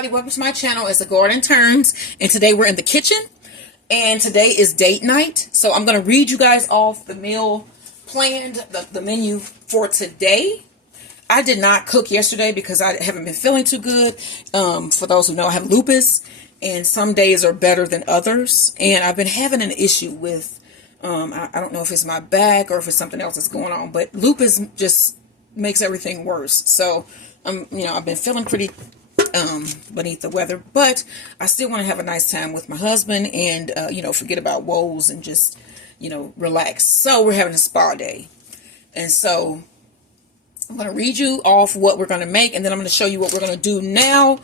Welcome to my channel. It's the Garden Turns, and today we're in the kitchen, and today is date night. So I'm going to read you guys off the meal planned, the menu for today. I did not cook yesterday because I haven't been feeling too good. For those who know, I have lupus, and some days are better than others, and I've been having an issue with, I don't know if it's my back or if it's something else that's going on, but lupus just makes everything worse. So, I've been feeling pretty beneath the weather, but I still want to have a nice time with my husband and, forget about woes and just, relax. So we're having a spa day. And so I'm going to read you off what we're going to make, and then I'm going to show you what we're going to do now.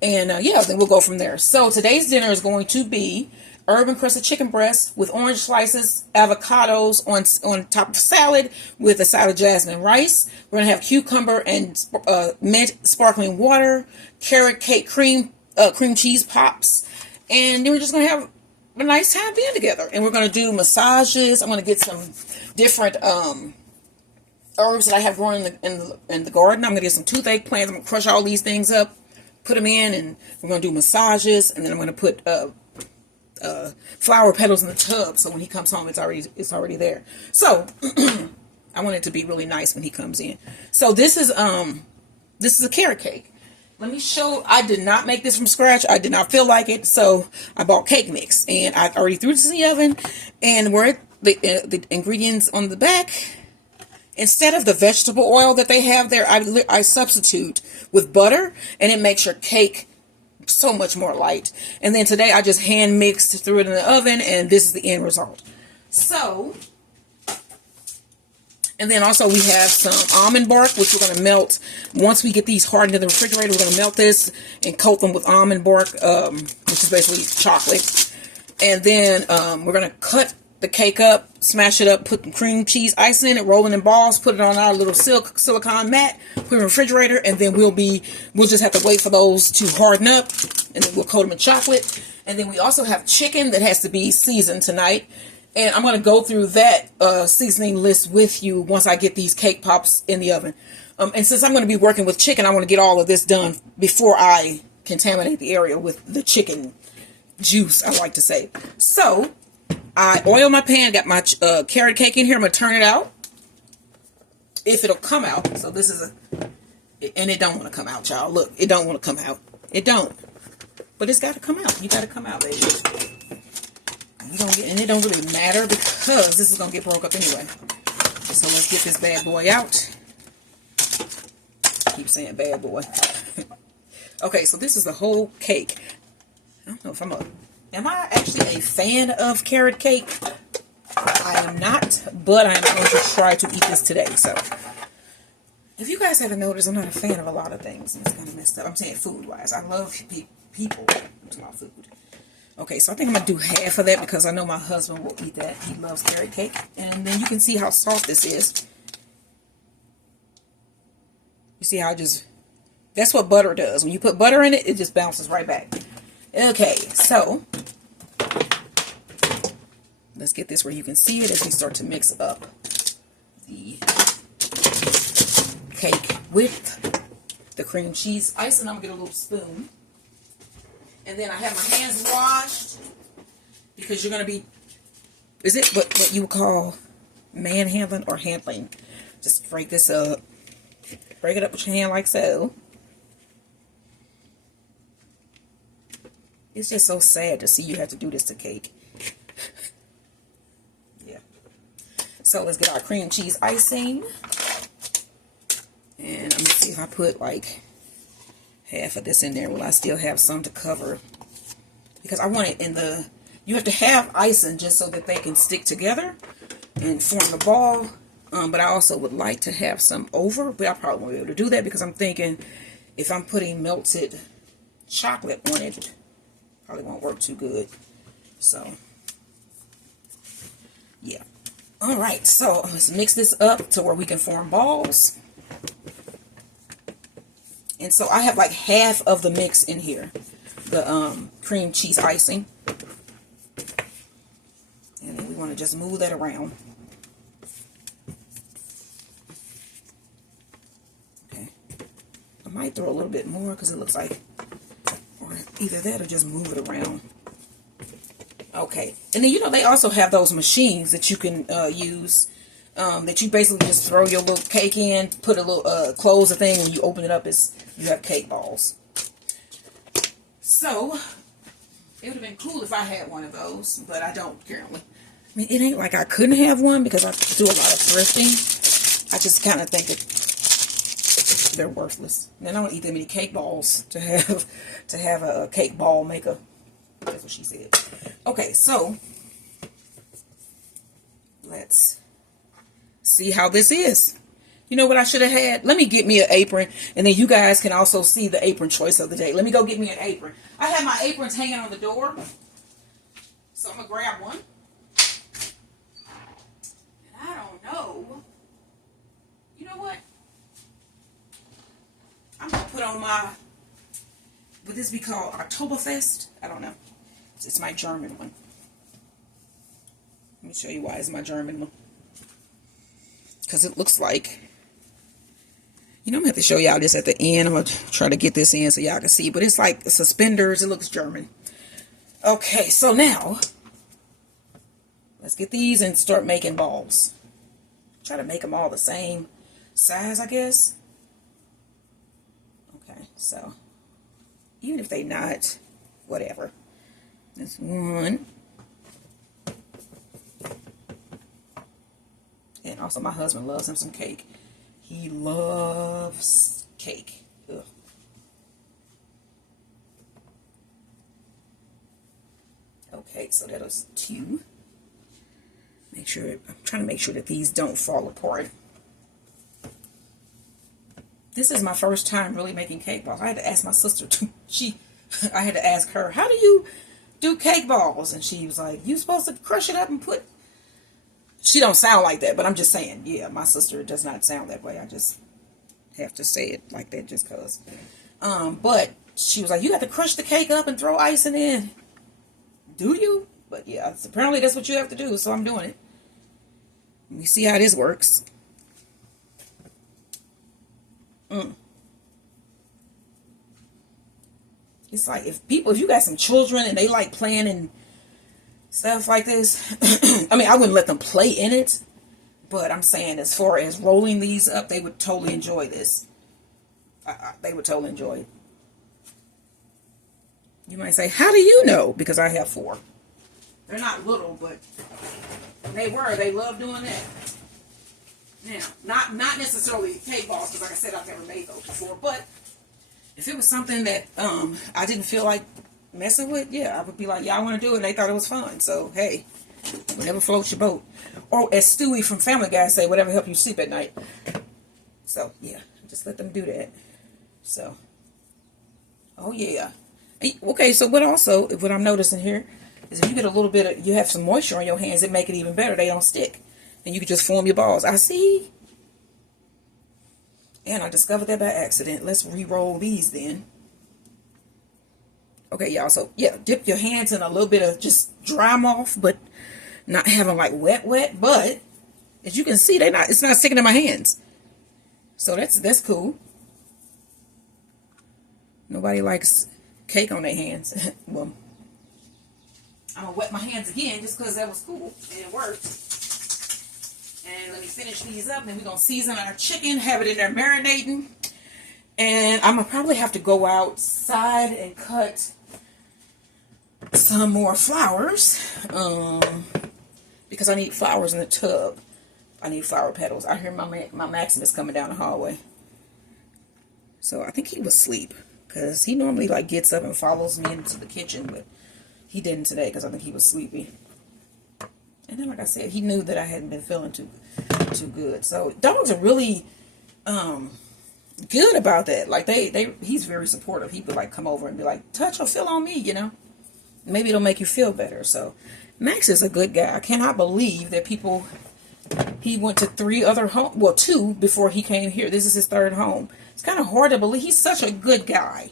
And then we'll go from there. So today's dinner is going to be herb encrusted chicken breast with orange slices, avocados on top of salad with a side of jasmine rice. We're going to have cucumber and mint sparkling water, carrot cake cream cheese pops, and then we're just going to have a nice time being together. And we're going to do massages. I'm going to get some different herbs that I have growing in the garden. I'm going to get some toothache plants. I'm going to crush all these things up, put them in, and we're going to do massages, and then I'm going to put flower petals in the tub, so when he comes home it's already there. So I want it to be really nice when he comes in. So this is a carrot cake. Let me show. I did not make this from scratch. I did not feel like it, so I bought cake mix, and I already threw this in the oven. And where the ingredients on the back, instead of the vegetable oil that they have there, I substitute with butter, and it makes your cake so much more light. And then today I just hand mixed, threw it in the oven, and this is the end result. So, and then also we have some almond bark, which we're going to melt. Once we get these hardened in the refrigerator, we're going to melt this and coat them with almond bark, which is basically chocolate. And then we're going to cut the cake up, smash it up, put the cream cheese icing in it, roll it in balls, put it on our little silicone mat, put it in the refrigerator, and then we'll just have to wait for those to harden up, and then we'll coat them in chocolate. And then we also have chicken that has to be seasoned tonight, and I'm going to go through that seasoning list with you once I get these cake pops in the oven. And since I'm going to be working with chicken, I want to get all of this done before I contaminate the area with the chicken juice, I like to say. So I oiled my pan, got my carrot cake in here. I'm going to turn it out, if it'll come out. So this is and it don't want to come out, y'all. Look, it don't want to come out. It don't. But it's got to come out. You got to come out, baby. And it don't really matter because this is going to get broke up anyway. So let's get this bad boy out. I keep saying bad boy. Okay, so this is the whole cake. I don't know if am I actually a fan of carrot cake? I am not, but I'm going to try to eat this today. So, if you guys haven't noticed, I'm not a fan of a lot of things. It's kind of messed up. I'm saying food-wise. I love people. It's not food. Okay, so I think I'm going to do half of that because I know my husband will eat that. He loves carrot cake. And then you can see how soft this is. You see how that's what butter does. When you put butter in it, it just bounces right back. Okay, so let's get this where you can see it as we start to mix up the cake with the cream cheese ice. And I'm going to get a little spoon. And then I have my hands washed because you're going to be, is it what you would call manhandling or handling? Just break this up. Break it up with your hand like so. It's just so sad to see you have to do this to cake. Yeah. So let's get our cream cheese icing. And I'm going to see if I put like half of this in there. Will I still have some to cover? Because I want it you have to have icing just so that they can stick together and form the ball. But I also would like to have some over. But I probably won't be able to do that because I'm thinking if I'm putting melted chocolate on it, probably won't work too good. So, yeah. Alright, so let's mix this up to where we can form balls. And so I have like half of the mix in here. The cream cheese icing. And then we want to just move that around. Okay. I might throw a little bit more because it looks like Either that or just move it around. Okay. And then, you know, they also have those machines that you can use. That you basically just throw your little cake in, put a little, close the thing, when you open it up, you have cake balls. So, it would have been cool if I had one of those, but I don't currently. I mean, it ain't like I couldn't have one because I do a lot of thrifting. I just kind of think that they're worthless. And I don't eat that many cake balls to have a cake ball maker. That's what she said. Okay, so let's see how this is. You know what I should have had? Let me get me an apron, and then you guys can also see the apron choice of the day. Let me go get me an apron. I have my aprons hanging on the door, so I'm going to grab one. And I don't know. You know what? I'm going to put on my, would this be called Oktoberfest? I don't know. It's my German one. Let me show you why it's my German one. Because it looks like, you know, I'm going to have to show y'all this at the end. I'm going to try to get this in so y'all can see. But it's like suspenders. It looks German. Okay, so now, let's get these and start making balls. Try to make them all the same size, I guess. Okay, so, even if they not, whatever. That's one. And also, my husband loves him some cake. He loves cake. Ugh. Okay, so that was two. I'm trying to make sure that these don't fall apart. This is my first time really making cake balls. I had to ask my sister I had to ask her, how do you do cake balls? And she was like, you supposed to crush it up and put. She don't sound like that, but I'm just saying, yeah, my sister does not sound that way. I just have to say it like that just because. But she was like, you have to crush the cake up and throw icing in. Do you? But yeah, apparently that's what you have to do, so I'm doing it. Let me see how this works. It's like if you got some children and they like playing in stuff like this. I mean, I wouldn't let them play in it, but I'm saying as far as rolling these up, they would totally enjoy this. They would totally enjoy it. You might say, how do you know? Because I have 4. They're not little, but they love doing that. Now, not necessarily cake balls, because like I said, I've never made those before, but if it was something that I didn't feel like messing with, yeah, I would be like, yeah, I want to do it, and they thought it was fun. So hey, whatever floats your boat. Or as Stewie from Family Guy say, whatever helps you sleep at night. So yeah, just let them do that. So, oh yeah. Okay, so what I'm noticing here is if you get a little bit of, you have some moisture on your hands, it make it even better. They don't stick, and you can just form your balls. I see. And I discovered that by accident. Let's re-roll these then. Okay, y'all, so yeah, dip your hands in a little bit of, just dry them off, but not have them like wet, but as you can see, it's not sticking in my hands. So that's cool. Nobody likes cake on their hands. Well, I'm gonna wet my hands again just because that was cool and it worked. And let me finish these up, and then we're gonna season our chicken, have it in there marinating. And I'm gonna probably have to go outside and cut some more flowers, because I need flowers in the tub. I need flower petals. I hear my Maximus coming down the hallway. So I think he was asleep, because he normally like gets up and follows me into the kitchen, but he didn't today because I think he was sleepy. And then, like I said, he knew that I hadn't been feeling too good. So dogs are really good about that. Like he's very supportive. He would like come over and be like, touch or feel on me, you know. Maybe it'll make you feel better. So Max is a good guy. I cannot believe that he went to 3 other homes, well, 2 before he came here. This is his 3rd home. It's kind of hard to believe. He's such a good guy,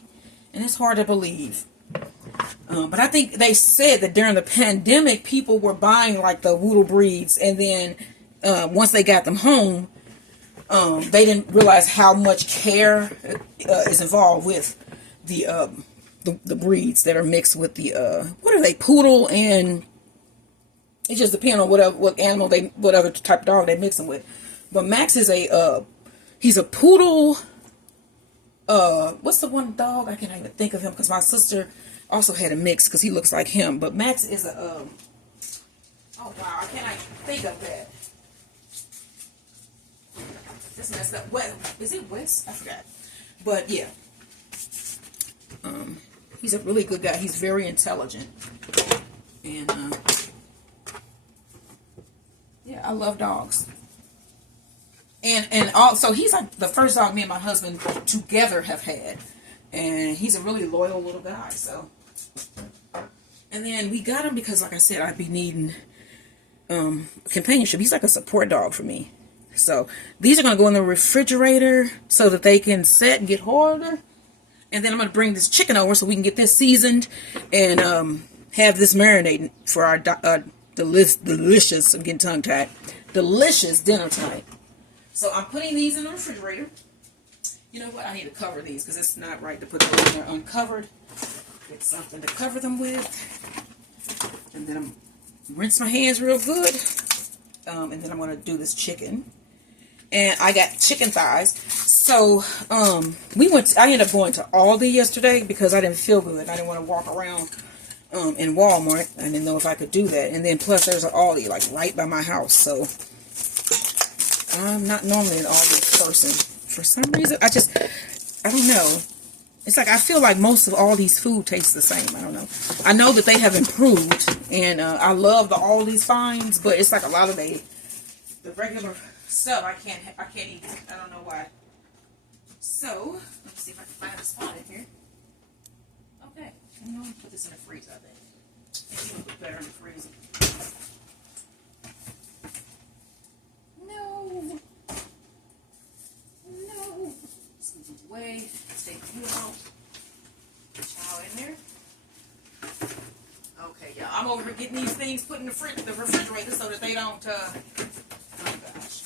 and it's hard to believe. But I think they said that during the pandemic, people were buying like the Woodle breeds, and then once they got them home, they didn't realize how much care is involved with the the breeds that are mixed with the what are they, poodle, and it just depends on what animal what other type of dog they mix them with. But Max is he's a poodle. What's the one dog? I can't even think of him because my sister also had a mix because he looks like him. But Max is a oh wow, I can't even think of that. This messed up. What is it? West? I forgot. But yeah, he's a really good guy. He's very intelligent, and yeah, I love dogs. And also, he's like the first dog me and my husband together have had, and he's a really loyal little guy. So, and then we got him because, like I said, I'd be needing companionship. He's like a support dog for me. So these are going to go in the refrigerator so that they can set and get harder. And then I'm going to bring this chicken over so we can get this seasoned and have this marinated for our delicious, I'm getting tongue tied, delicious dinner tonight. So I'm putting these in the refrigerator. You know what? I need to cover these because it's not right to put them in there uncovered. Get something to cover them with. And then I'm rinse my hands real good. And then I'm going to do this chicken. And I got chicken thighs. So I ended up going to Aldi yesterday because I didn't feel good. I didn't want to walk around in Walmart. I didn't know if I could do that. And then plus there's an Aldi like right by my house. So I'm not normally an Aldi person. For some reason, I don't know. It's like I feel like most of Aldi's food tastes the same. I don't know. I know that they have improved, and I love the Aldi's finds, but it's like a lot of the regular stuff I can't eat. I don't know why. So let's see if I can find a spot in here. Okay, I'm gonna put this in the freezer. I think it'll look better in the freezer. No. Scoop away. Take you out. Put y'all in there. Okay, yeah, I'm over here getting these things put in the refrigerator so that they don't, oh gosh,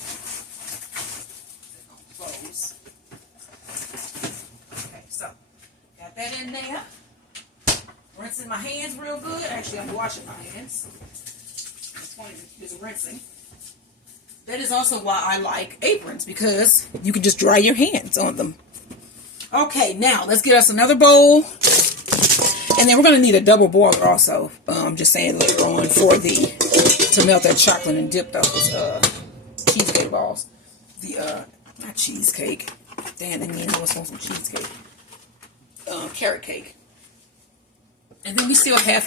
they don't close. Okay, so got that in there. Rinsing my hands real good. Actually, I'm washing my hands. This point is rinsing. That is also why I like aprons, because you can just dry your hands on them. Okay, now let's get us another bowl. And then we're going to need a double boiler also. I'm just saying later on to melt that chocolate and dip those cheesecake balls. Not cheesecake. Damn, I was want some cheesecake. Carrot cake. And then we still have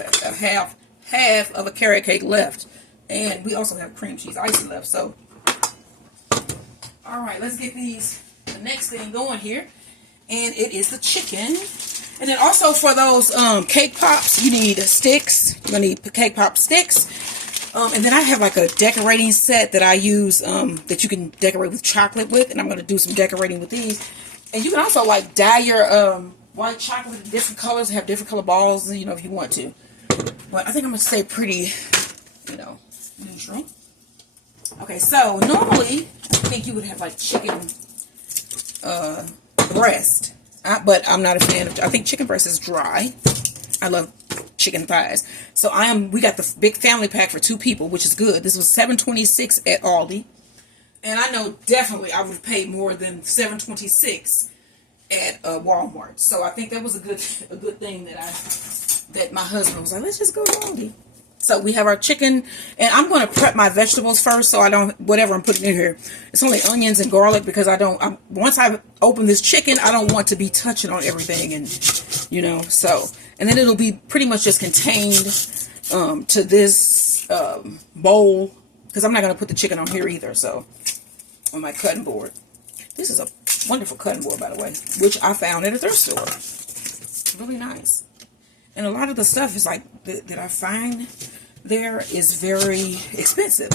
half of a carrot cake left. And we also have cream cheese icing left. So, all right, let's get the next thing going here. And it is the chicken. And then also for those cake pops, you need sticks. You're going to need cake pop sticks. And then I have like a decorating set that I use that you can decorate with chocolate with. And I'm going to do some decorating with these. And you can also like dye your white chocolate in different colors. Have different color balls, you know, if you want to. But I think I'm going to stay pretty, you know, neutral. Okay, so normally I think you would have like chicken breast. But I'm not a fan of, I think chicken breast is dry. I love chicken thighs. So we got the big family pack for 2 people, which is good. This was $7.26 at Aldi. And I know definitely I would have paid more than $7.26 at Walmart. So I think that was a good thing that my husband was like, let's just go to Aldi. So we have our chicken, and I'm going to prep my vegetables first, so I don't, whatever I'm putting in here, it's only onions and garlic, because once I open this chicken, I don't want to be touching on everything, and, you know, so, and then it'll be pretty much just contained to this bowl, because I'm not going to put the chicken on here either, so, on my cutting board. This is a wonderful cutting board, by the way, which I found at a thrift store. Really nice. And a lot of the stuff is like that I find there is very expensive.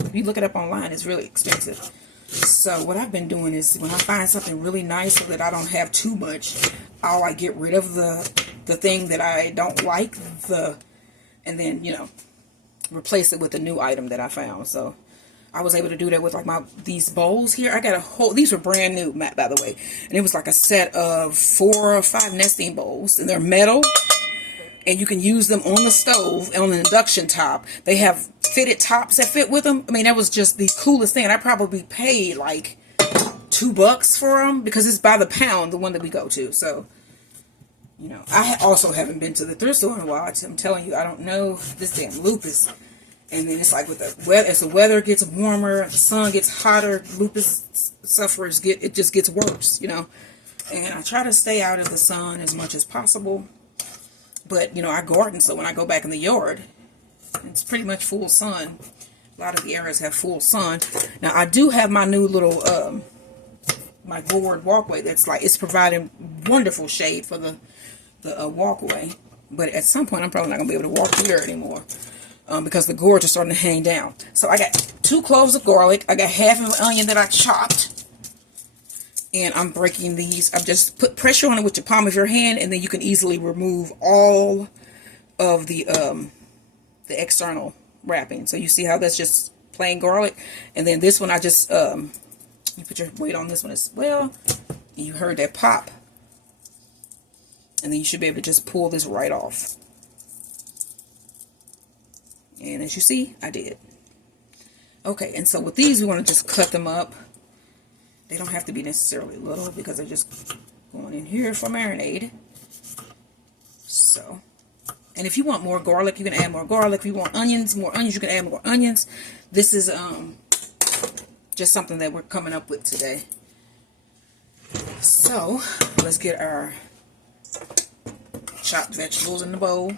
If you look it up online, it's really expensive. So what I've been doing is when I find something really nice so that I don't have too much, I'll like get rid of the thing that I don't like, and then, you know, replace it with a new item that I found. So I was able to do that with like these bowls here. I got a whole, these were brand new, by the way. And it was like a set of 4 or 5 nesting bowls. And they're metal. And you can use them on the stove, on the induction top. They have fitted tops that fit with them. I mean, that was just the coolest thing. And I probably paid like $2 for them. Because it's by the pound, the one that we go to. So, you know, I also haven't been to the thrift store in a while. I'm telling you, I don't know this damn lupus. And then it's like with the weather, as the weather gets warmer, the sun gets hotter, lupus sufferers it just gets worse, you know. And I try to stay out of the sun as much as possible. But, you know, I garden, so when I go back in the yard, it's pretty much full sun. A lot of the areas have full sun. Now, I do have my new little, my board walkway that's like, it's providing wonderful shade for the walkway. But at some point, I'm probably not going to be able to walk through there anymore. Because the gourds are starting to hang down. So I got 2 cloves of garlic. I got half of an onion that I chopped. And I'm breaking these. I've just put pressure on it with the palm of your hand. And then you can easily remove all of the external wrapping. So you see how that's just plain garlic. And then this one I just, you put your weight on this one as well. And you heard that pop. And then you should be able to just pull this right off. And as you see, I did. Okay, and so with these, we want to just cut them up. They don't have to be necessarily little because they're just going in here for marinade. So, and if you want more garlic, you can add more garlic. If you want onions, more onions, you can add more onions. This is just something that we're coming up with today. So, let's get our chopped vegetables in the bowl.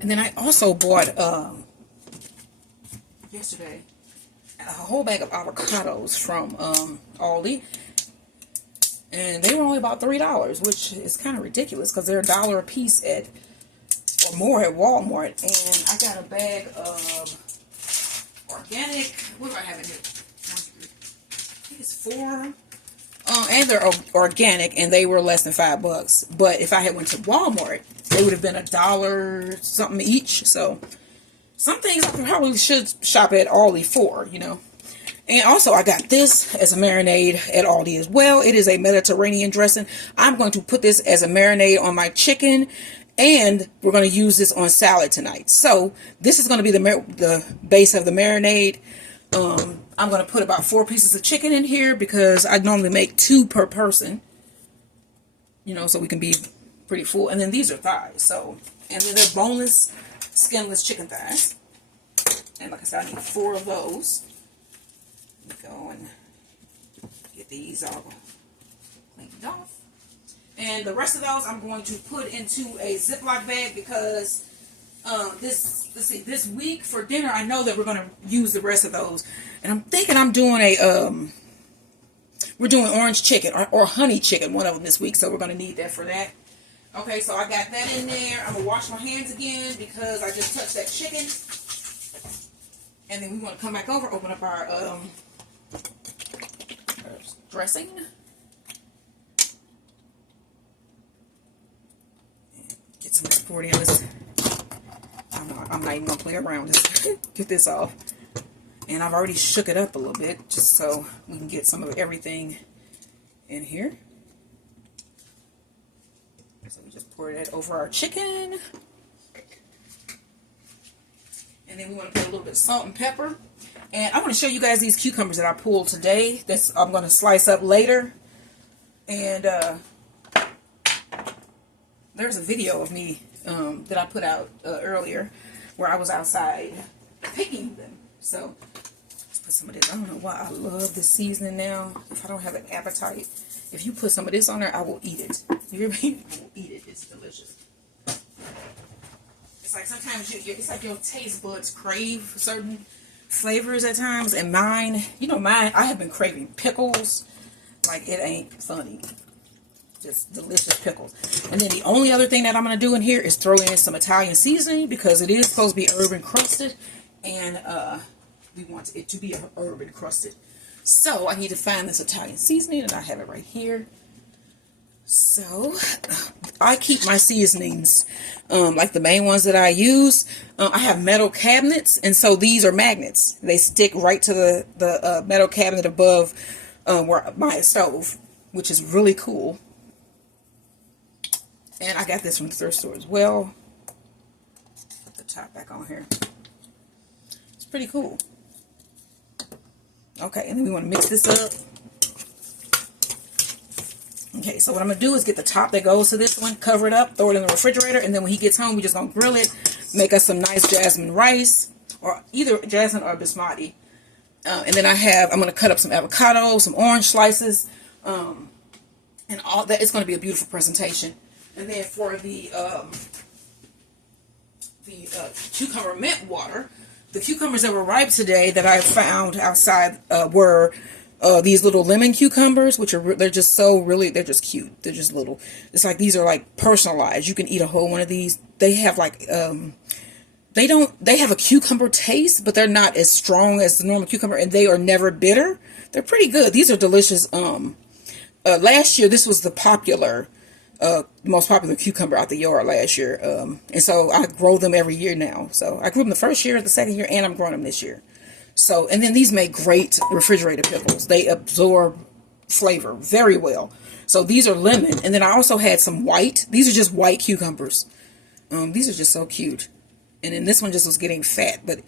And then I also bought, yesterday, a whole bag of avocados from Aldi. And they were only about $3, which is kind of ridiculous because they're $1 a piece or more at Walmart. And I got a bag of organic, what do I have in here? I think it's 4. And they're organic, and they were less than $5. But if I had went to Walmart, they would have been $1 something each. So some things I probably should shop at Aldi for, you know. And also I got this as a marinade at Aldi as well. It is a Mediterranean dressing. I'm going to put this as a marinade on my chicken, and we're going to use this on salad tonight. So this is going to be the base of the marinade. I'm going to put about 4 pieces of chicken in here because I normally make 2 per person. You know, so we can be pretty full. And then these are thighs. So, and then they're boneless, skinless chicken thighs. And like I said, I need 4 of those. Let me go and get these all cleaned off. And the rest of those I'm going to put into a Ziploc bag because this week for dinner, I know that we're going to use the rest of those. And I'm thinking I'm doing we're doing orange chicken or honey chicken, one of them this week. So we're going to need that for that. Okay, so I got that in there. I'm going to wash my hands again because I just touched that chicken. And then we want to come back over, open up our dressing. Get some sportiness. I'm not even going to play around. Just get this off. And I've already shook it up a little bit just so we can get some of everything in here. So we just pour that over our chicken. And then we want to put a little bit of salt and pepper. And I want to show you guys these cucumbers that I pulled today. I'm going to slice up later. And there's a video of me that I put out earlier where I was outside picking them. So let's put some of this. I don't know why I love this seasoning now. If I don't have an appetite, if you put some of this on there, I will eat it. You hear me? I will eat it. It's delicious. It's like sometimes it's like your taste buds crave certain flavors at times. And mine, I have been craving pickles like it ain't funny. Just delicious pickles. And then the only other thing that I'm going to do in here is throw in some Italian seasoning because it is supposed to be herb encrusted. And we want it to be herb encrusted. So I need to find this Italian seasoning, and I have it right here. So I keep my seasonings, like the main ones that I use. I have metal cabinets, and so these are magnets. They stick right to the metal cabinet above where my stove, which is really cool. And I got this from the thrift store as well. Put the top back on here. It's pretty cool. Okay, and then we want to mix this up. Okay, so what I'm going to do is get the top that goes to this one, cover it up, throw it in the refrigerator, and then when he gets home, we're just going to grill it, make us some nice jasmine rice, or either jasmine or basmati. And then I'm going to cut up some avocado, some orange slices, and all that. It's going to be a beautiful presentation. And then for the cucumber mint water, the cucumbers that were ripe today that I found outside were these little lemon cucumbers, which are they're just cute. They're just little. It's like these are like personalized. You can eat a whole one of these. They have like they have a cucumber taste, but they're not as strong as the normal cucumber, and they are never bitter. They're pretty good. These are delicious. Last year this was the most popular cucumber out the yard last year, and so I grow them every year now. So I grew them the first year, the second year, and I'm growing them this year. So, and then these make great refrigerator pickles. They absorb flavor very well. So these are lemon, and then I also had some white. These are just white cucumbers. These are just so cute. And then this one just was getting fat. But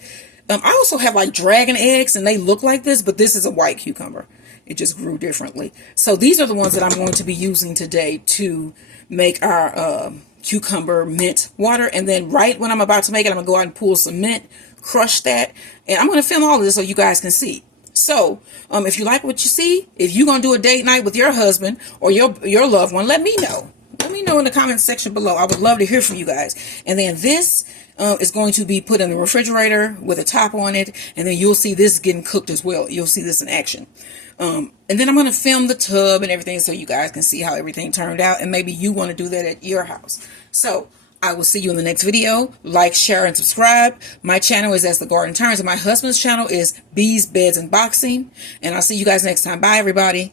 I also have like dragon eggs, and they look like this, but this is a white cucumber. It just grew differently. So these are the ones that I'm going to be using today to make our cucumber mint water. And then right when I'm about to make it, I'm going to go out and pull some mint, crush that, and I'm going to film all of this so you guys can see. So if you like what you see, if you're going to do a date night with your husband or your loved one, let me know. Let me know in the comment section below. I would love to hear from you guys. And then this is going to be put in the refrigerator with a top on it, and then you'll see this getting cooked as well. You'll see this in action. And then I'm going to film the tub and everything so you guys can see how everything turned out, and maybe you want to do that at your house. So I will see you in the next video. Like, share, and subscribe. My channel is As the Garden Turns, and my husband's channel is Bees, Beds, and Boxing. And I'll see you guys next time. Bye, everybody.